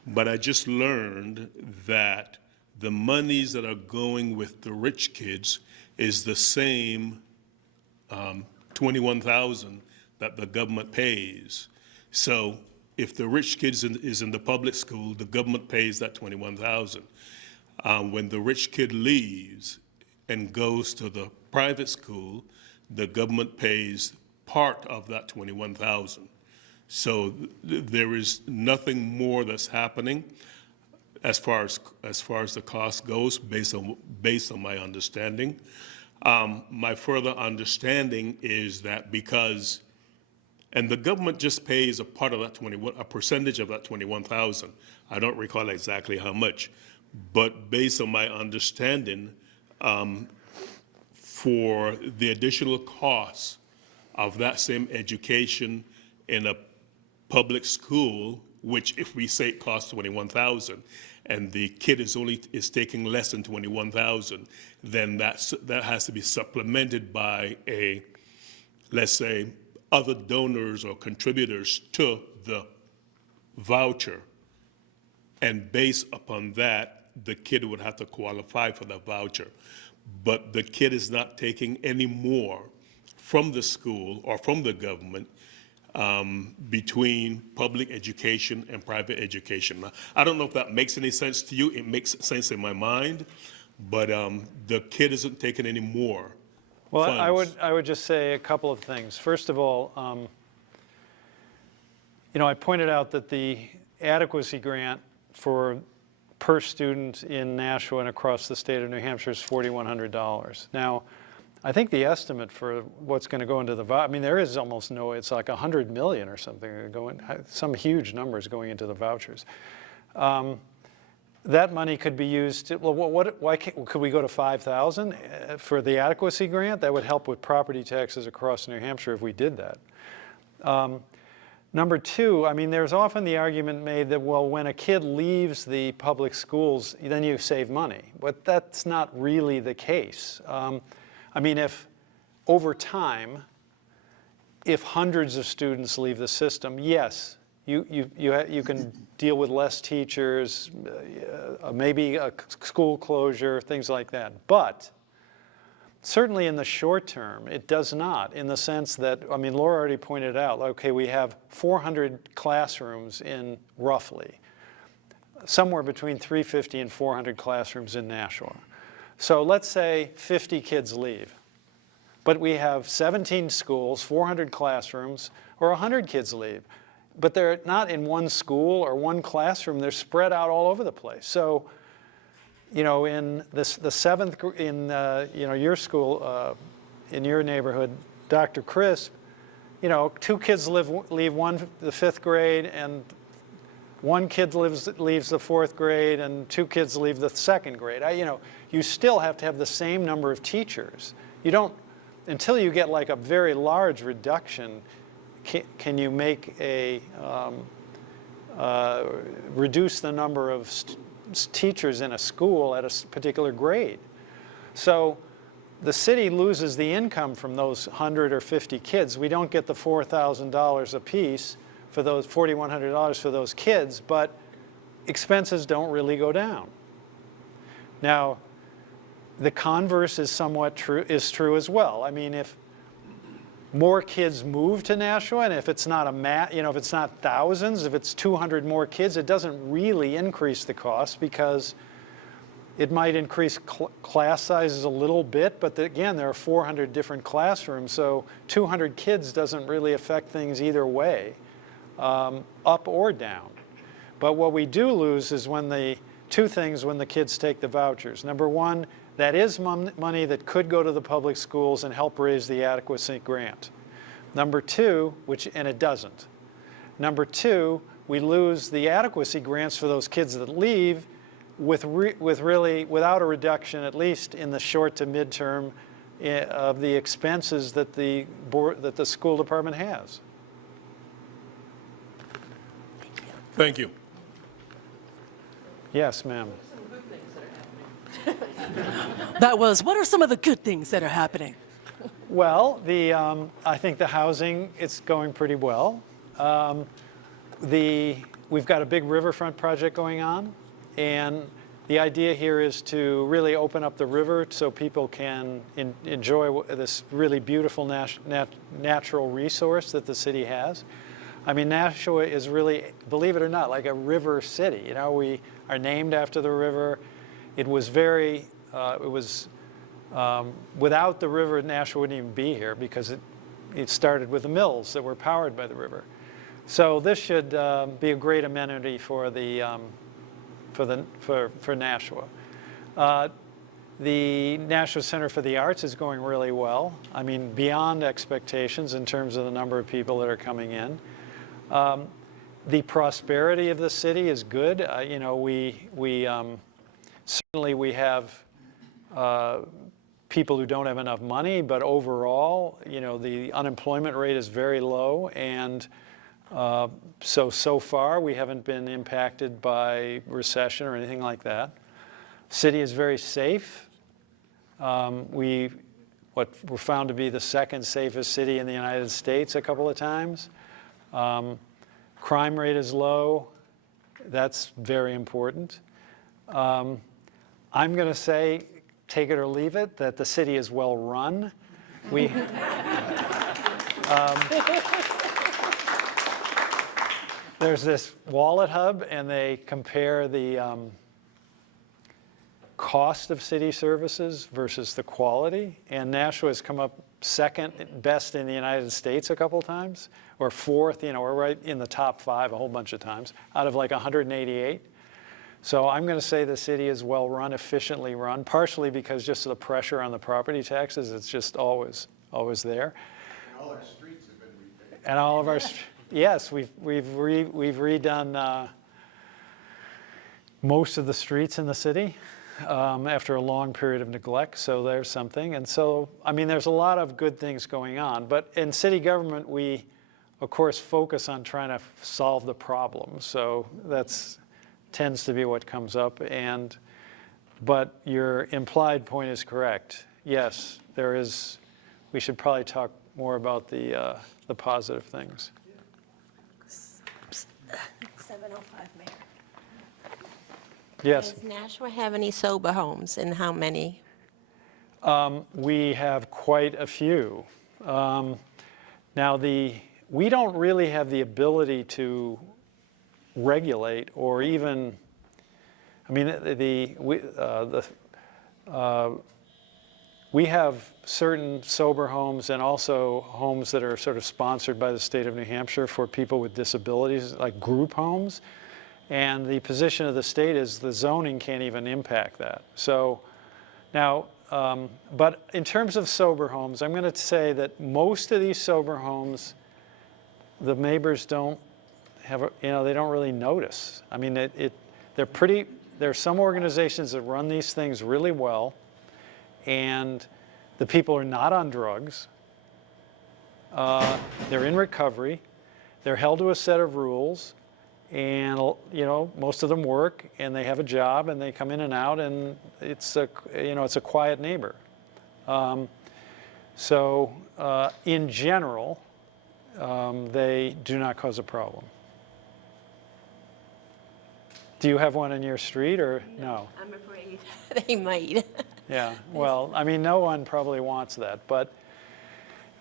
but I just learned that the monies that are going with the rich kids is the same 21,000 that the government pays. So if the rich kid is in the public school, the government pays that 21,000. When the rich kid leaves and goes to the private school, the government pays part of that 21,000. So there is nothing more that's happening as far as the cost goes, based on my understanding. My further understanding is that because, and the government just pays a part of that a percentage of that 21,000. I don't recall exactly how much. But based on my understanding, for the additional costs of that same education in a public school, which if we say it costs 21,000, and the kid is taking less than 21,000, then that has to be supplemented by let's say, other donors or contributors to the voucher. And based upon that, the kid would have to qualify for the voucher. But the kid is not taking any more from the school or from the government between public education and private education. Now, I don't know if that makes any sense to you. It makes sense in my mind, but the kid isn't taking any more Well, funds. I would just say a couple of things. First of all, I pointed out that the adequacy grant for per student in Nashua and across the state of New Hampshire is $4,100. Now, I think the estimate for what's going to go into the, I mean, there is almost no, it's like 100 million or something going, some huge numbers going into the vouchers. That money could be used to, well, why could we go to 5,000 for the adequacy grant? That would help with property taxes across New Hampshire if we did that. Number two, I mean, there's often the argument made that, well, when a kid leaves the public schools, then you save money. But that's not really the case. I mean, if over time, if hundreds of students leave the system, yes, you can deal with less teachers, maybe a school closure, things like that. But certainly in the short term, it does not, in the sense that, I mean, Laura already pointed out, okay, we have 400 classrooms in roughly, somewhere between 350 and 400 classrooms in Nashua. So let's say 50 kids leave, but we have 17 schools, 400 classrooms, or 100 kids leave. But they're not in one school or one classroom, they're spread out all over the place. So, in the seventh, in your school, in your neighborhood, Dr. Crisp, 2 kids leave the 5th grade, and 1 kid leaves the 4th grade, and 2 kids leave the 2nd grade. You still have to have the same number of teachers. You don't, until you get like a very large reduction, can you make a reduce the number of teachers in a school at a particular grade. So the city loses the income from those 100 or 50 kids. We don't get the $4,000 apiece for those $4,100 for those kids, but expenses don't really go down. Now, the converse is somewhat true as well. I mean, if more kids move to Nashua, and if it's not if it's not thousands, if it's 200 more kids, it doesn't really increase the cost because it might increase class sizes a little bit, but again, there are 400 different classrooms, so 200 kids doesn't really affect things either way, up or down. But what we do lose is when two things when the kids take the vouchers. Number one, that is money that could go to the public schools and help raise the adequacy grant. Number two, and it doesn't. Number two, we lose the adequacy grants for those kids that leave without a reduction, at least in the short to midterm, of the expenses that the school department has. Thank you. Yes, ma'am. That was, what are some of the good things that are happening? Well, I think the housing, it's going pretty well. We've got a big riverfront project going on, and the idea here is to really open up the river so people can enjoy this really beautiful natural resource that the city has. I mean, Nashua is really, believe it or not, like a river city. We are named after the river. It was without the river, Nashua wouldn't even be here because it started with the mills that were powered by the river. So this should be a great amenity for Nashua. The Nashua Center for the Arts is going really well. I mean, beyond expectations in terms of the number of people that are coming in. The prosperity of the city is good. Certainly we have people who don't have enough money, but overall, the unemployment rate is very low, and so far we haven't been impacted by recession or anything like that. City is very safe. We're found to be the second safest city in the United States a couple of times. Crime rate is low. That's very important. I'm going to say, take it or leave it, that the city is well run. There's this wallet hub, and they compare the cost of city services versus the quality. And Nashua has come up second best in the United States a couple times, or fourth, we're right in the top 5 a whole bunch of times, out of like 188. So I'm going to say the city is well run, efficiently run, partially because just of the pressure on the property taxes, it's just always there. And all our streets have been repaved. And all of our, yes, we've redone most of the streets in the city after a long period of neglect, so there's something. And so, I mean, there's a lot of good things going on. But in city government, we, of course, focus on trying to solve the problem. So that's tends to be what comes up. But your implied point is correct. Yes, there is, we should probably talk more about the positive things. 705, Mayor. Yes. Does Nashua have any sober homes, and how many? We have quite a few. Now, we don't really have the ability to regulate or even, I mean, we have certain sober homes and also homes that are sort of sponsored by the state of New Hampshire for people with disabilities, like group homes. And the position of the state is the zoning can't even impact that. So now, but in terms of sober homes, I'm going to say that most of these sober homes, the neighbors don't have, they don't really notice. I mean, there are some organizations that run these things really well, and the people are not on drugs. They're in recovery. They're held to a set of rules. And most of them work, and they have a job, and they come in and out, and it's a quiet neighbor. So in general, they do not cause a problem. Do you have one in your street, or no? I'm afraid they might. Yeah. Well, I mean, no one probably wants that, but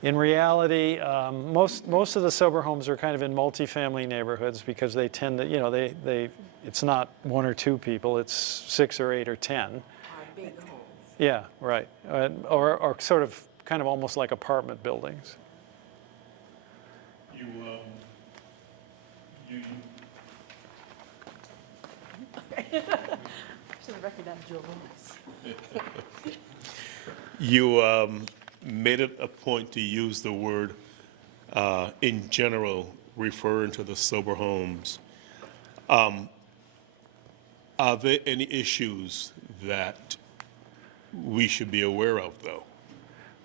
in reality, most of the sober homes are kind of in multifamily neighborhoods because they tend to, it's not 1 or 2 people, it's 6 or 8 or 10. Big homes. Yeah, right. Or sort of kind of almost like apartment buildings. You made it a point to use the word, in general, referring to the sober homes. Are there any issues that we should be aware of, though?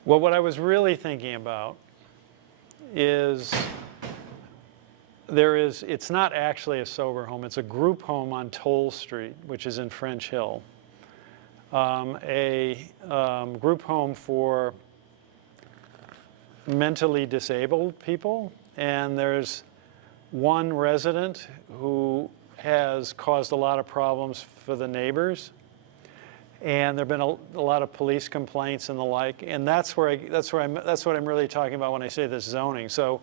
Well, what I was really thinking about is it's not actually a sober home, it's a group home on Toll Street, which is in French Hill. A group home for mentally disabled people, and there's one resident who has caused a lot of problems for the neighbors, and there've been a lot of police complaints and the like, and that's what I'm really talking about when I say this zoning. So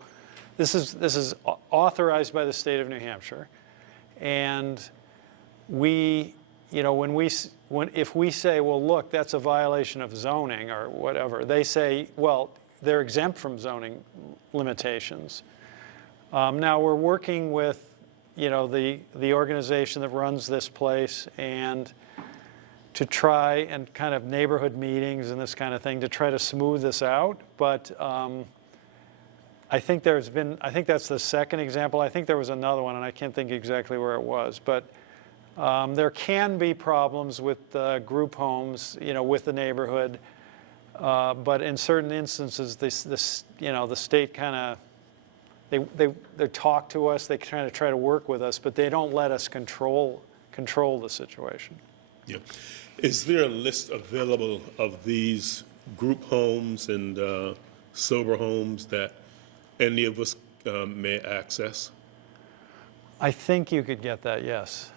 this is authorized by the state of New Hampshire, and if we say, well, look, that's a violation of zoning or whatever, they say, well, they're exempt from zoning limitations. Now we're working with, the organization that runs this place, and to try and kind of neighborhood meetings and this kind of thing to try to smooth this out. But I think that's the second example. I think there was another one, and I can't think exactly where it was. But there can be problems with group homes, with the neighborhood. But in certain instances, the state kind of, they talk to us, they try to work with us, but they don't let us control the situation. Yeah. Is there a list available of these group homes and sober homes that any of us may access? I think you could get that, yes.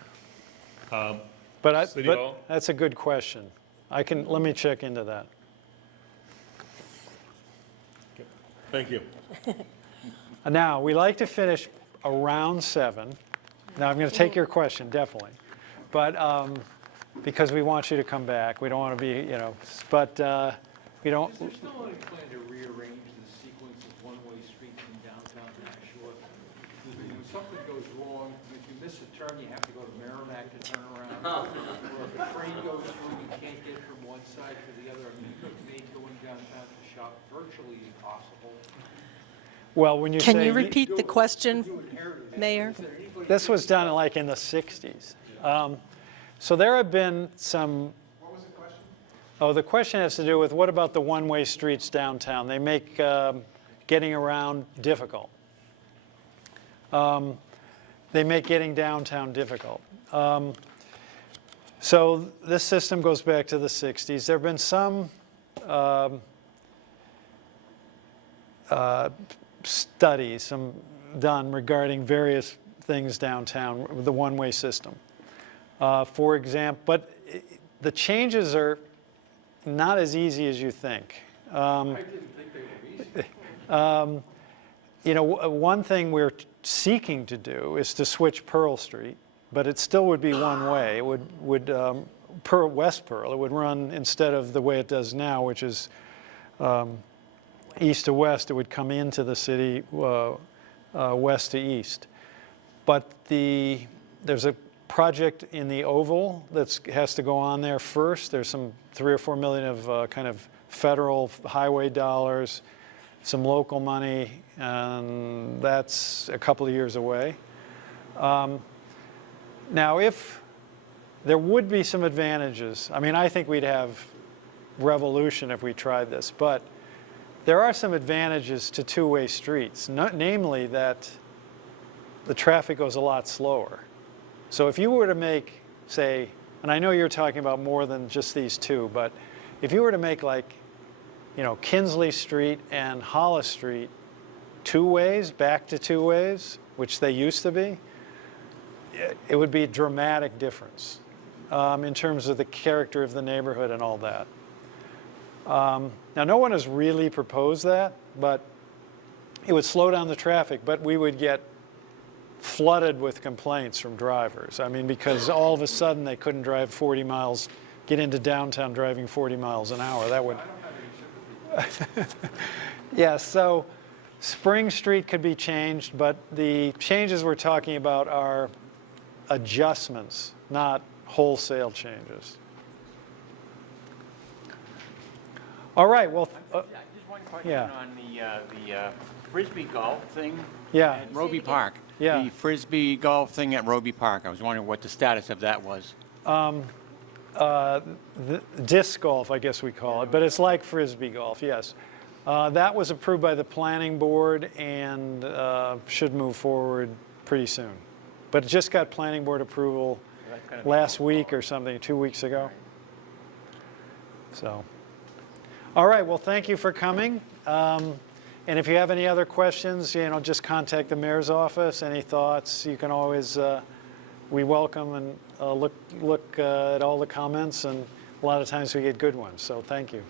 City But Hall? that's a good question. Let me check into that. Thank you. Now, we like to finish around 7. Now, I'm going to take your question, definitely. But because we want you to come back. We don't want to be, but we don't. Is there still any plan to rearrange the sequence of one-way streets in downtown Nashua? When something goes wrong, if you miss a turn, you have to go to Merrimack to turn around. Or if a train goes through, you can't get from one side to the other. I mean, you could make going downtown to shop virtually impossible. Well, when you Can say you repeat the question, Mayor? this was done like in the 60s. So there have been some. What was the question? Oh, the question has to do with what about the one-way streets downtown? They make getting around difficult. They make getting downtown difficult. So this system goes back to the 60s. There have been some studies done regarding various things downtown, the one-way system. For example, but the changes are not as easy as you think. I didn't think they were easy. One thing we're seeking to do is to switch Pearl Street, but it still would be one way. It would West Pearl. It would run instead of the way it does now, which is east to west. It would come into the city west to east. But there's a project in the Oval that has to go on there first. There's some $3 or $4 million of kind of federal highway dollars, some local money, and that's a couple of years away. Now, if there would be some advantages, I mean, I think we'd have revolution if we tried this, but there are some advantages to two-way streets, namely that the traffic goes a lot slower. So if you were to make, say, and I know you're talking about more than just these two, but if you were to make like, Kinsley Street and Hollis Street two ways, back to two ways, which they used to be, it would be a dramatic difference in terms of the character of the neighborhood and all that. Now, no one has really proposed that, but it would slow down the traffic, but we would get flooded with complaints from drivers. I mean, because all of a sudden they couldn't drive 40 miles, get into downtown driving 40 miles an hour. That would. I don't have any sympathy. Yeah, so Spring Street could be changed, but the changes we're talking about are adjustments, not wholesale changes. All right, well, Just one question yeah. on the Frisbee golf thing Yeah. at Roby Park. Yeah. The Frisbee golf thing at Roby Park. I was wondering what the status of that was. The disc golf, I guess we call it, but it's like Frisbee golf, yes. That was approved by the planning board and should move forward pretty soon. But it just got planning board approval last week or something, 2 weeks ago. So, all right, well, thank you for coming. And if you have any other questions, just contact the mayor's office. Any thoughts, you can always, we welcome and look at all the comments, and a lot of times we get good ones, so thank you.